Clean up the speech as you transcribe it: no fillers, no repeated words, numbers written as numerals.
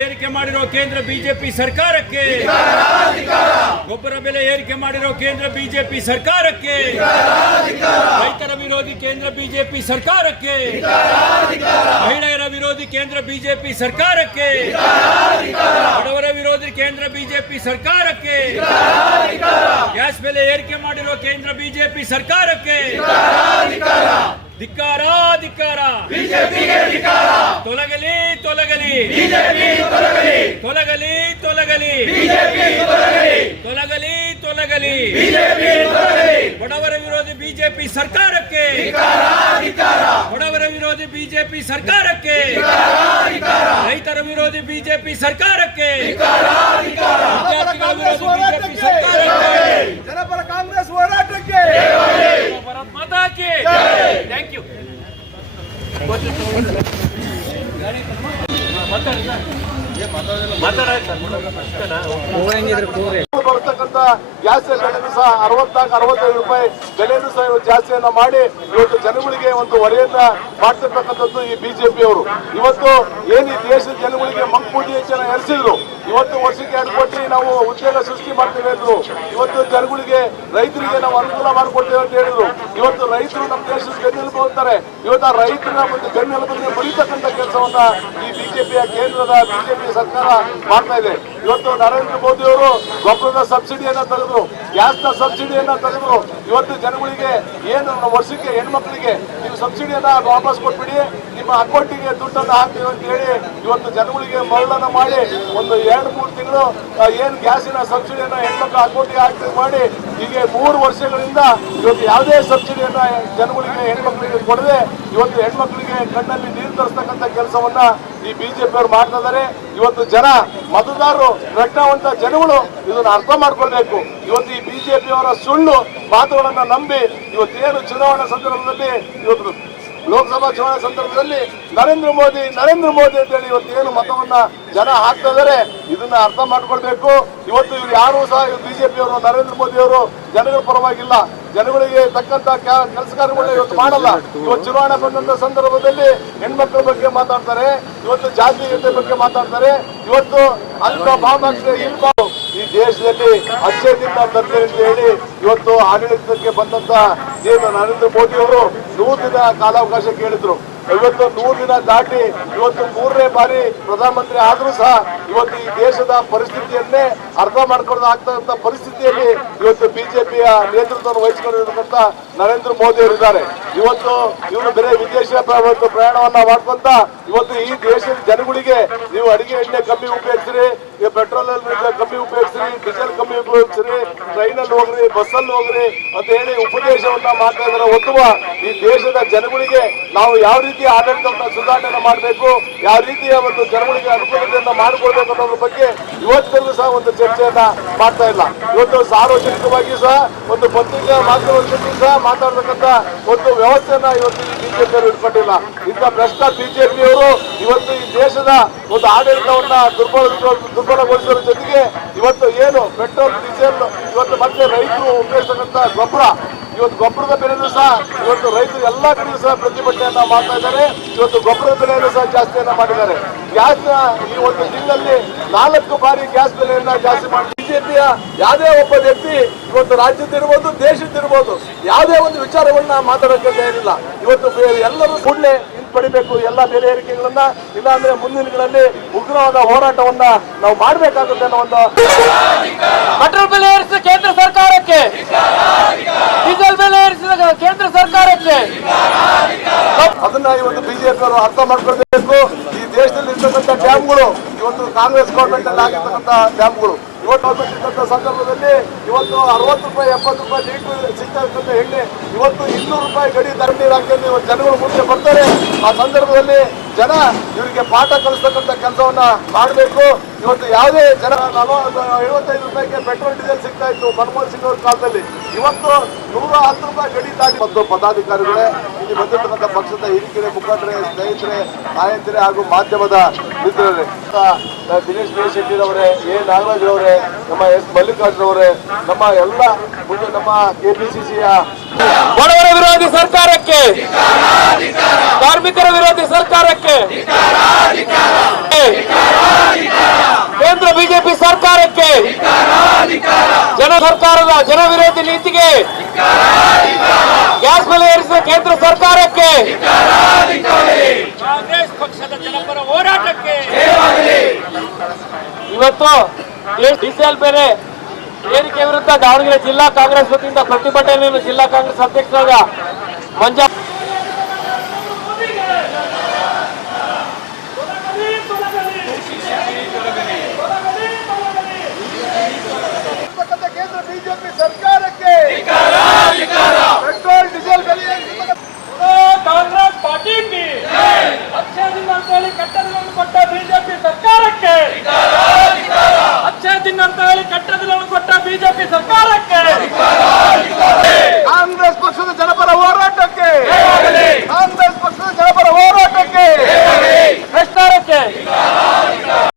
ಏರಿಕೆ ಮಾಡಿರೋ ಕೇಂದ್ರ ಬಿಜೆಪಿ ಸರ್ಕಾರಕ್ಕೆ ಗೊಬ್ಬರ ಬೆಲೆ ಏರಿಕೆ ಮಾಡಿರೋ ಕೇಂದ್ರ ಬಿಜೆಪಿ ಸರ್ಕಾರಕ್ಕೆ ರೈತರ ವಿರೋಧಿ ಕೇಂದ್ರ ಬಿಜೆಪಿ ಸರ್ಕಾರಕ್ಕೆ ಮಹಿಳೆಯರ ವಿರೋಧಿ ಕೇಂದ್ರ ಬಿಜೆಪಿ ಸರ್ಕಾರಕ್ಕೆ ಬಡವರ ವಿರೋಧಿ ಕೇಂದ್ರ ಬಿಜೆಪಿ ಸರ್ಕಾರಕ್ಕೆ ಗ್ಯಾಸ್ ಬೆಲೆ ಏರಿಕೆ ಮಾಡಿರೋ ಕೇಂದ್ರ ಬಿಜೆಪಿ ಸರ್ಕಾರಕ್ಕೆ ಧಿಕ್ಕಾರ ಧಿಕ್ಕಾರ ಬಿಜೆಪಿಗೆ ಧಿಕ್ಕಾರ ತೊಲಗಲಿ ತೊಲಗಲಿ ಬಿಜೆಪಿ ತೊಲಗಲಿ ತೊಲಗಲಿ ತೊಲಗಲಿ ಬಿಜೆಪಿ ತೊಲಗಲಿ ತೊಲಗಲಿ ತೊಲಗಲಿ ಬಿಜೆಪಿ ತೊಲಗಲಿ ಬಡವರ ವಿರೋಧಿ ಬಿಜೆಪಿ ಸರ್ಕಾರಕ್ಕೆ ಧಿಕ್ಕಾರ ಧಿಕ್ಕಾರ ಬಡವರ ವಿರೋಧಿ ಬಿಜೆಪಿ ಸರ್ಕಾರಕ್ಕೆ ಧಿಕ್ಕಾರ ರೈತರ ವಿರೋಧಿ ಬಿಜೆಪಿ ಸರ್ಕಾರಕ್ಕೆ ಧಿಕ್ಕಾರ ಧಿಕ್ಕಾರ ವಿದ್ಯಾರ್ಥಿಗಳ ವಿರೋಧಿ ಬಿಜೆಪಿ ಸರ್ಕಾರಕ್ಕೆ ಜನಪರ ಕಾಂಗ್ರೆಸ್ ಹೋರಾಟಕ್ಕೆ ಭಾರತ್ ಮಾತಾ ಕಿ ಥ್ಯಾಂಕ್ ಯು ಬರ್ತಕ್ಕಂಥ ಗ್ಯಾಸ್ ಬೆಲೆನೂ ಸಹ 64-65 ರೂಪಾಯಿ ಬೆಲೆನೂ ಸಹ ಜಾಸ್ತಿಯನ್ನ ಮಾಡಿ ಇವತ್ತು ಜನಗಳಿಗೆ ಒಂದು ಹೊರೆಯನ್ನ ಮಾಡ್ತಿರ್ತಕ್ಕಂಥದ್ದು ಈ ಬಿಜೆಪಿಯವರು. ಇವತ್ತು ಏನು ಈ ದೇಶದ ಜನಗಳಿಗೆ ಮಂಕುಬೂದಿ ಹೆಚ್ಚನ್ನ ಎರಿಸಿದ್ರು. ಇವತ್ತು ವರ್ಷಕ್ಕೆ 2 ಕೋಟಿ ನಾವು ಉದ್ಯೋಗ ಸೃಷ್ಟಿ ಮಾಡ್ತೇವೆ ಅಂದ್ರು. ಇವತ್ತು ಜನಗಳಿಗೆ ರೈತರಿಗೆ ನಾವು ಅನುಕೂಲ ಮಾಡಿಕೊಡ್ತೇವೆ ಅಂತ ಹೇಳಿದ್ರು. ಇವತ್ತು ರೈತರು ನಮ್ಮ ದೇಶದ ಬೆನ್ನೆಲುಬು ಅಂತಾರೆ. ಇವತ್ತು ಆ ರೈತರ ಒಂದು ಬೆನ್ನೆಲುಬನ್ನು ಬರೀತಕ್ಕಂಥ ಕೆಲಸವನ್ನ ಈ ಬಿಜೆಪಿಯ ಕೇಂದ್ರದ ಬಿಜೆಪಿ ಸರ್ಕಾರ ಮಾಡ್ತಾ ಇದೆ. ಇವತ್ತು ನರೇಂದ್ರ ಮೋದಿ ಅವರು ಗೊಬ್ಬರದ ಸಬ್ಸಿಡಿಯನ್ನ ತೆಗೆದ್ರು, ಗ್ಯಾಸ್ನ ಸಬ್ಸಿಡಿಯನ್ನ ತೆಗೆದ್ರು. ಇವತ್ತು ಜನಗಳಿಗೆ ಏನು ವರ್ಷಕ್ಕೆ ಹೆಣ್ಮಕ್ಳಿಗೆ ನೀವು ಸಬ್ಸಿಡಿಯನ್ನ ವಾಪಸ್ ಕೊಟ್ಬಿಡಿ, ನಿಮ್ಮ ಅಕೌಂಟಿಗೆ ದುಡ್ಡನ್ನ ಹಾಕ್ತೀವಿ ಅಂತ ಹೇಳಿ ಇವತ್ತು ಜನಗಳಿಗೆ ಮರಳನ್ನ ಮಾಡಿ ಒಂದು 2-3 ತಿಂಗಳು ಏನು ಗ್ಯಾಸಿನ ಸಬ್ಸಿಡಿಯನ್ನ ಹೆಣ್ಮಕ್ಳ ಅಕೌಂಟಿಗೆ ಹಾಕಿ ಮಾಡಿ ಹೀಗೆ 3 ವರ್ಷಗಳಿಂದ ಇವತ್ತು ಯಾವುದೇ ಸಬ್ಸಿಡಿಯನ್ನ ಜನಗಳಿಗೆ ಹೆಣ್ಮಕ್ಳಿಗೆ ಕೊಡದೆ ಇವತ್ತು ಹೆಣ್ಮಕ್ಳಿಗೆ ಕಣ್ಣಲ್ಲಿ ನೀರು ತರಿಸ್ತಕ್ಕಂಥ ಕೆಲಸವನ್ನ ಈ ಬಿಜೆಪಿ ಅವರು ಮಾಡ್ತಾ ಇದ್ದಾರೆ. ಇವತ್ತು ಜನ ಮತದಾರರು ಪ್ರಜ್ಞಾವಂತ ಜನಗಳು ಇದನ್ನ ಅರ್ಥ ಮಾಡ್ಕೊಳ್ಬೇಕು. ಇವತ್ತು ಈ ಬಿಜೆಪಿ ಅವರ ಸುಳ್ಳು ಮಾತುಗಳನ್ನ ನಂಬಿ ಇವತ್ತೇನು ಚುನಾವಣಾ ಸಂದರ್ಭದಲ್ಲಿ ಇವತ್ತು ಲೋಕಸಭಾ ಚುನಾವಣಾ ಸಂದರ್ಭದಲ್ಲಿ ನರೇಂದ್ರ ಮೋದಿ ಅಂತ ಹೇಳಿ ಇವತ್ತೇನು ಮತವನ್ನ ಜನ ಹಾಕ್ತಾ ಇದ್ದಾರೆ ಇದನ್ನ ಅರ್ಥ ಮಾಡ್ಕೊಳ್ಬೇಕು. ಇವತ್ತು ಇವ್ರು ಯಾರು ಸಹ ಬಿಜೆಪಿ ಅವರು ನರೇಂದ್ರ ಮೋದಿ ಅವರು ಜನಗಳ ಪರವಾಗಿಲ್ಲ, ಜನಗಳಿಗೆ ತಕ್ಕಂತ ಕೆಲಸ ಕಾರ್ಯಗಳನ್ನ ಇವತ್ತು ಮಾಡಲ್ಲ. ಇವತ್ತು ಚುನಾವಣೆ ಬಂದಂತ ಸಂದರ್ಭದಲ್ಲಿ ಹೆಣ್ಮಕ್ಳ ಬಗ್ಗೆ ಮಾತಾಡ್ತಾರೆ, ಇವತ್ತು ಜಾತಿಗತೆ ಬಗ್ಗೆ ಮಾತಾಡ್ತಾರೆ, ಇವತ್ತು ಅಲ್ಪ ಭಾಮಾಕ್ಷೆ ಇಲ್ಬಾರು ಈ ದೇಶದಲ್ಲಿ ಅಚ್ಚೇದಿಂದ ತಂದೆ ಅಂತ ಹೇಳಿ ಇವತ್ತು ಆಡಳಿತಕ್ಕೆ ಬಂದಂತ ಏನು ನರೇಂದ್ರ ಮೋದಿ ಅವರು 100 ದಿನ ಕಾಲಾವಕಾಶ ಕೇಳಿದ್ರು. ಇವತ್ತು 100 ದಿನ ದಾಟಿ ಇವತ್ತು 3ನೇ ಬಾರಿ ಪ್ರಧಾನಮಂತ್ರಿ ಆದ್ರೂ ಸಹ ಇವತ್ತು ಈ ದೇಶದ ಪರಿಸ್ಥಿತಿಯನ್ನೇ ಅರ್ಥ ಮಾಡ್ಕೊಂಡು ಆಗ್ತಕ್ಕಂಥ ಪರಿಸ್ಥಿತಿಯಲ್ಲಿ ಇವತ್ತು ಬಿಜೆಪಿಯ ನೇತೃತ್ವವನ್ನು ವಹಿಸಿಕೊಂಡಿರತಕ್ಕಂಥ ನರೇಂದ್ರ ಮೋದಿ ಅವರಿದ್ದಾರೆ. ಇವತ್ತು ಇವರು ಬೇರೆ ವಿದೇಶ ಪ್ರಯಾಣವನ್ನ ಮಾಡ್ಕೊಂತ ಇವತ್ತು ಈ ದೇಶದ ಜನಗಳಿಗೆ ನೀವು ಅಡಿಗೆ ಎಣ್ಣೆ ಕಮ್ಮಿ ಉಪಯೋಗಿಸ್ರಿ, ಪೆಟ್ರೋಲ್ ಕಮ್ಮಿ ಉಪಯೋಗಿಸ್ರಿ, ಡೀಸೆಲ್ ಕಮ್ಮಿ ಉಪಯೋಗಿಸ್ರಿ, ಟ್ರೈನಲ್ಲಿ ಹೋಗ್ರಿ, ಬಸ್ಸಲ್ಲಿ ಹೋಗ್ರಿ ಅಂತ ಹೇಳಿ ಉಪದೇಶವನ್ನ ಮಾಡ್ತಾ ಇದ್ದಾರೆ. ಒತ್ತುವ ಈ ದೇಶದ ಜನಗಳಿಗೆ ನಾವು ಯಾವ ರೀತಿ ಆಡಳಿತವನ್ನ ಸುಧಾರಣೆ ಮಾಡಬೇಕು, ಯಾವ ರೀತಿಯ ಒಂದು ಜನಗಳಿಗೆ ಅನುಕೂಲತೆಯನ್ನ ಮಾಡಿಕೊಡ್ಬೇಕು ಅನ್ನೋದ್ರ ಬಗ್ಗೆ ಇವತ್ತಿಗೂ ಸಹ ಒಂದು ಚರ್ಚೆಯನ್ನ ಮಾಡ್ತಾ ಇಲ್ಲ. ಇವತ್ತು ಸಾರ್ವಜನಿಕವಾಗಿ ಸಹ ಒಂದು ಪತ್ರಿಕಾ ಮಾಧ್ಯಮದಲ್ಲಿ ಸಹ ಮಾತಾಡ್ತಕ್ಕಂಥ ಒಂದು ವ್ಯವಸ್ಥೆಯನ್ನ ಇವತ್ತು ಈ ಬಿಜೆಪಿ ಅವರು ಇಟ್ಕೊಂಡಿಲ್ಲ. ಇಂಥ ಭ್ರಷ್ಟ ಬಿಜೆಪಿಯವರು ಇವತ್ತು ಈ ದೇಶದ ಒಂದು ಆಡಳಿತವನ್ನ ದುರ್ಬಲಗೊಳಿಸೋದ್ರ ಜೊತೆಗೆ ಇವತ್ತು ಏನು ಪೆಟ್ರೋಲ್ ಡೀಸೆಲ್ ಇವತ್ತು ಮತ್ತೆ ರೈತರು ಉಪಯೋಗಿಸ್ತಕ್ಕಂಥ ಗೊಬ್ಬರ ಇವತ್ತು ಗೊಬ್ಬರದ ಬೆಲೆನೂ ಸಹ ಇವತ್ತು ರೈತರು ಎಲ್ಲಾ ಕಡೆಯೂ ಸಹ ಪ್ರತಿಭಟನೆಯನ್ನ ಮಾಡ್ತಾ ಇದ್ದಾರೆ. ಇವತ್ತು ಗೊಬ್ಬರದ ಬೆಲೆಯನ್ನು ಸಹ ಜಾಸ್ತಿಯನ್ನ ಮಾಡಿದ್ದಾರೆ. ಗ್ಯಾಸ್ ಈ ಒಂದು ತಿಂಗಳಲ್ಲಿ 4 ಬಾರಿ ಗ್ಯಾಸ್ ಬೆಲೆಯನ್ನ ಜಾಸ್ತಿ ಮಾಡಿ ಬಿಜೆಪಿಯ ಯಾವುದೇ ಒಬ್ಬ ವ್ಯಕ್ತಿ ಇವತ್ತು ರಾಜ್ಯದಿರ್ಬೋದು ದೇಶದ್ದಿರ್ಬೋದು ಯಾವುದೇ ಒಂದು ವಿಚಾರವನ್ನ ಮಾತಾಡೋಕೆ ಏನಿಲ್ಲ. ಇವತ್ತು ಎಲ್ಲರೂ ಕೂಡಲೇ ಪಡಿಬೇಕು ಎಲ್ಲ ಬೆಲೆ ಏರಿಕೆಗಳನ್ನ, ಇಲ್ಲ ಅಂದ್ರೆ ಮುಂದಿನ ದಿನಗಳಲ್ಲಿ ಉಗ್ರವಾದ ಹೋರಾಟವನ್ನ ನಾವು ಮಾಡಬೇಕಾಗುತ್ತೆ ಅನ್ನೋ ಒಂದು ಪೆಟ್ರೋಲ್ ಬೆಲೆ ಏರಿಸಿದ ಕೇಂದ್ರ ಸರ್ಕಾರಕ್ಕೆ, ಡೀಸೆಲ್ ಬೆಲೆ ಏರಿಸಿದ ಕೇಂದ್ರ ಸರ್ಕಾರಕ್ಕೆ ಅದನ್ನ ಇವತ್ತು ಬಿಜೆಪಿ ಅವರು ಅರ್ಥ ಮಾಡ್ಕೊಳ್ಬೇಕು. ಈ ದೇಶದಲ್ಲಿ ಇರ್ತಕ್ಕಂಥ ಡ್ಯಾಮ್ಗಳು ಇವತ್ತು ಕಾಂಗ್ರೆಸ್ ಗೌರ್ಮೆಂಟ್ ಅಲ್ಲಿ ಆಗಿರ್ತಕ್ಕಂಥ ಡ್ಯಾಮ್ಗಳು ಇವತ್ತು ಸಂದರ್ಭದಲ್ಲಿ ಇವತ್ತು 60 ರೂಪಾಯಿ 70 ರೂಪಾಯಿ ಲೀಟರ್ ಸಿಗ್ತಾ ಇರ್ತಕ್ಕಂಥ ಎಣ್ಣೆ ಇವತ್ತು 200 ರೂಪಾಯಿ ಗಡಿ ದಂಡಿ ಹಾಕಿದ್ರೆ ಇವತ್ತು ಜನಗಳು ಮುಂದೆ ಬರ್ತಾರೆ. ಆ ಸಂದರ್ಭದಲ್ಲಿ ಜನ ಇವರಿಗೆ ಪಾಠ ಕಲಿಸ್ತಕ್ಕಂಥ ಕೆಲಸವನ್ನ ಮಾಡಬೇಕು. ಇವತ್ತು ಯಾವುದೇ ಜನ 75 ರೂಪಾಯಿಗೆ ಪೆಟ್ರೋಲ್ ಡೀಸೆಲ್ ಸಿಗ್ತಾ ಇತ್ತು ಮನಮೋಹನ್ ಸಿಂಗ್ ಅವ್ರ ಕಾಲದಲ್ಲಿ, ಇವತ್ತು 110 ರೂಪಾಯಿ ಗಡಿ ದಾಟಿ. ಮತ್ತು ಪದಾಧಿಕಾರಿಗಳೇ, ಇಲ್ಲಿ ಬಂದಿರ್ತಕ್ಕಂಥ ಪಕ್ಷದ ಹಿರಿಕಿರೆ ಮುಖಂಡರೇ, ಸ್ನೇಹಿತರೆ, ನಾಯಕರೇ ಹಾಗೂ ಮಾಧ್ಯಮದ ಮಿತ್ರರೇ, ದಿನೇಶ್ ಶೆಟ್ಟಿ ಅವರೇ, ಎ ನಾಗರಾಜ್ ಅವರೇ, ನಮ್ಮ ಎಸ್ ಮಲ್ಲಿಕಾರ್ಜುನ್ ಅವರೇ, ನಮ್ಮ ಎಲ್ಲ ಮುಂದೆ ನಮ್ಮ ಕೆಪಿಸಿಸಿಯ ಬಡವರ ವಿರೋಧಿ ಸರ್ಕಾರಕ್ಕೆ, ಕಾರ್ಮಿಕರ ವಿರೋಧಿ ಸರ್ಕಾರಕ್ಕೆ, ಕೇಂದ್ರ ಬಿಜೆಪಿ ಸರ್ಕಾರಕ್ಕೆ, ಜನ ಸರ್ಕಾರದ ಜನ ವಿರೋಧಿ ನೀತಿಗೆ, ಗ್ಯಾಸ್ ಬೆಲೆ ಏರಿಸಿದ ಕೇಂದ್ರ ಸರ್ಕಾರಕ್ಕೆ, ಕಾಂಗ್ರೆಸ್ ಪಕ್ಷದ ಜನಪರ ಹೋರಾಟಕ್ಕೆ ಇವತ್ತು ಡೀಸೆಲ್ ಬೆಲೆ ಏರಿಕೆ ವಿರುದ್ಧ ದಾವಣಗೆರೆ ಜಿಲ್ಲಾ ಕಾಂಗ್ರೆಸ್ ವತಿಯಿಂದ ಪ್ರತಿಭಟನೆಯನ್ನು ಜಿಲ್ಲಾ ಕಾಂಗ್ರೆಸ್ ಅಧ್ಯಕ್ಷರಾದ ಮಂಜ